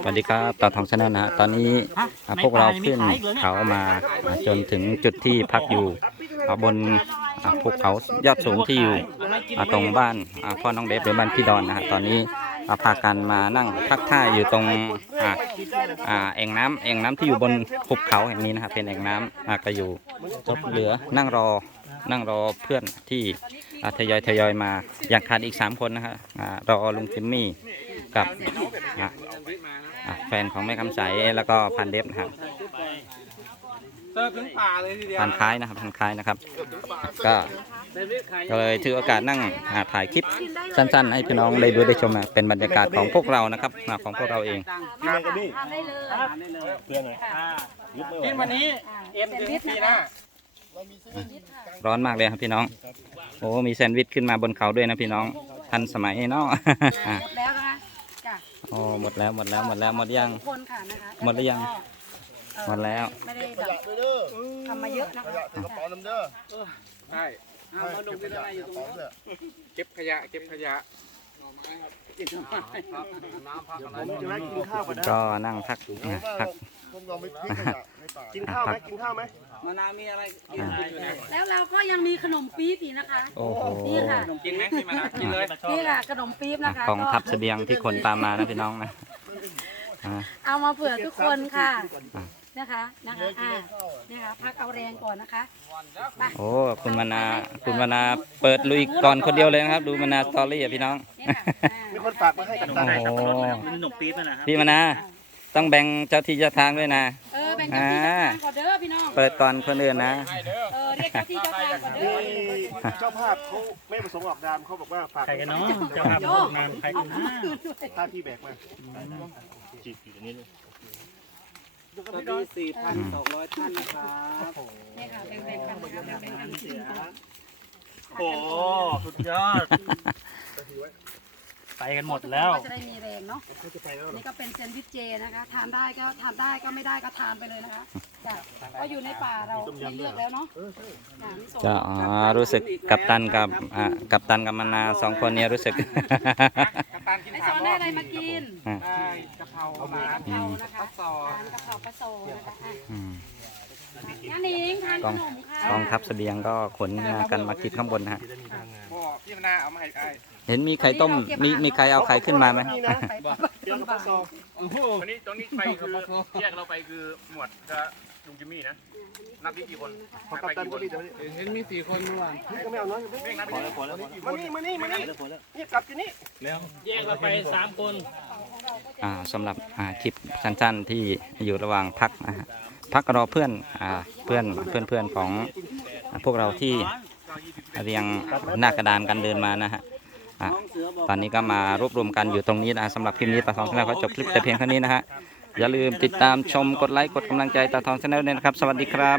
สวัสดีครับตาทองชนะนะฮะตอนนี้พวกเราขึ้นเขามาจนถึงจุดที่พักอยู่บนภูเขายอดสูงที่อยู่ตรงบ้านพ่อน้องเดฟหรือบ้านพี่ดอนนะฮะตอนนี้พากันมานั่งพักท่าอยู่ตรงอ่าอ่าแอ่งน้ำแอ่งน้ำที่อยู่บนภูเขาแห่งนี้นะครับเป็นแอ่งน้ำอ่าก็อยู่จบเหลือนั่งรอนั่งรอเพื่อนที่ทยอยทยอยมาอย่างขาดอีกสามคนนะฮะรอลุงจิมมี่กับ อ่าอะแฟนของแม่คำใสแล้วก็พันเดฟนะครับเติมถึงป่าเลยทีเดียวพันคล้ายนะครับพันคล้ายนะครับ ก็ก็เลยถือโอกาสนั่งอ่าถ่ายคลิปสั้น ๆ ให้พี่น้องได้ดูได้ชมนะเป็นบรรยากาศของพวกเรานะครับอ่าของพวกเราเองกินอะไรกันนี่ทานได้เลยเพื่อนหน่อยยุบไม่ไหวกินวันนี้เอ็มถึงปีหน้าร้อนมากเลยครับพี่น้อง โอ้มีแซนด์วิชขึ้นมาบนเขาด้วยนะพี่น้อง ทันสมัยเนาะ อะหมดแล้วนะคะจ้ะโอ้หมดแล้วหมดแล้วหมดแล้วหมดยังทุกคนค่ะนะคะหมดหรือยัง เอ่อหมดแล้ว ไม่ได้แบบทำมาเยอะนะคะกระเป๋าน้ำเด้อใช่เอามาลงที่อะไรอยู่ตรงนี้เก็บขยะเก็บขยะ หน่อไม้ครับเก็บหน่อไม้ครับน้ำพักอะไรผมจะแวะกินข้าวก่อนนะก็นั่งพักอะพักผมลองไปทิ้งขยะในป่ากินข้าวไหมกินข้าวไหมมะนาวมีอะไรกินอยู่เนี่ยแล้วเราก็ยังมีขนมปี๊บอีกนะคะโอ้โหนี่ค่ะกินไหมพี่มะนาวกินเลยนี่ค่ะขนมปี๊บอะนะคะกองทัพก็เสบียงที่คนตามมานะพี่น้องนะอะเอามาเผื่อทุกคนค่ะอะ นะคะนะคะอ่าเนี่ยค่ะพักเอาแรงก่อนนะคะไปโอ้คุณมานาคุณมานาเปิดลุยก่อนคนเดียวเลยนะครับ ดูมานาสตอรี่อะพี่น้อง นี่ค่ะอ่ามีคนฝากมาให้กับโอ้ตาโหขนมปี๊บอะนะครับพี่มานาต้องแบ่งเจ้าที่เจ้าทางด้วยนะ เออแบ่งเจ้าที่เจ้าทางก่อนเด้อพี่น้องเปิดก่อนคนอื่นนะ เออเรียกเจ้าที่เจ้าทางก่อนเด้อนี่เจ้าภาพเขาไม่ประสงค์ออกนามเขาบอกว่าฝากใครกันเนาะเจ้าภาพงานใครกันนะท่าที่แบกมาจีบอยู่ตรงนี้เลย ตอนนี้สี่พันสองร้อยท่านนะครับนี่ค่ะแบ่งๆกันนะคะแบ่งๆกันกินก่อนโอ้สุดยอด ไปกันหมดแล้ว ก็จะได้มีแรงเนาะนี่ก็เป็นแซนด์วิชเจนะคะ ทานได้ก็ทานได้ก็ไม่ได้ก็ทานไปเลยนะคะจ้ะก็อยู่ในป่าเราไม่เลือกแล้วเนาะจ้ะมีส่งจะอ๋อรู้สึกกับตันกับอะกับตันกับมานาสองคนเนี้รู้สึก กัปตันกินไอผัซกอนได้อะไรมากินอะได้กะเพรามากะเพรานะคะทานกะเพราปลาโซนะคะอะอืมงั้นเองทานขนมค่ะกองทัพเสบียงก็ขนกันมากินข้างบนนะฮะพ่อ พี่มะนาวเอามาให้ไอ้เห็นมีไข่ต้มมีมีใครเอาไข่ขึ้นมาไหมนี่นะไปเตรียมกระสอบโอ้โหตรงนี้ตรงนี้ไปคือแยกเราไปคือหมวดกับลุงจิมมี่นะนับที่กี่คนขอกัปตันก็รีบเดี๋ยวนี้เห็นมีสี่คนเมื่อวานก็ไม่เอาน้อยเร่งนับไปพอแล้วพอแล้วมานี่มานี่มานี่นี่กลับที่นี่แยกเราไปสามคนอ่าสำหรับอ่าคลิปสั้นๆที่อยู่ระหว่างพักนะฮะพักรอเพื่อนอ่าเพื่อนเพื่อนเพื่อนของอ่าพวกเราที่ เรียงหน้ากระดานกันเดินมานะฮะตอนนี้ก็มารวบรวมกันอยู่ตรงนี้นะสำหรับคลิปนี้ตาทองชาแนลก็จบคลิปแต่เพียงเท่านี้นะฮะอย่าลืมติดตามชมกดไลค์กดกำลังใจตาทองชาแนลด้วยนะครับ สวัสดีครับ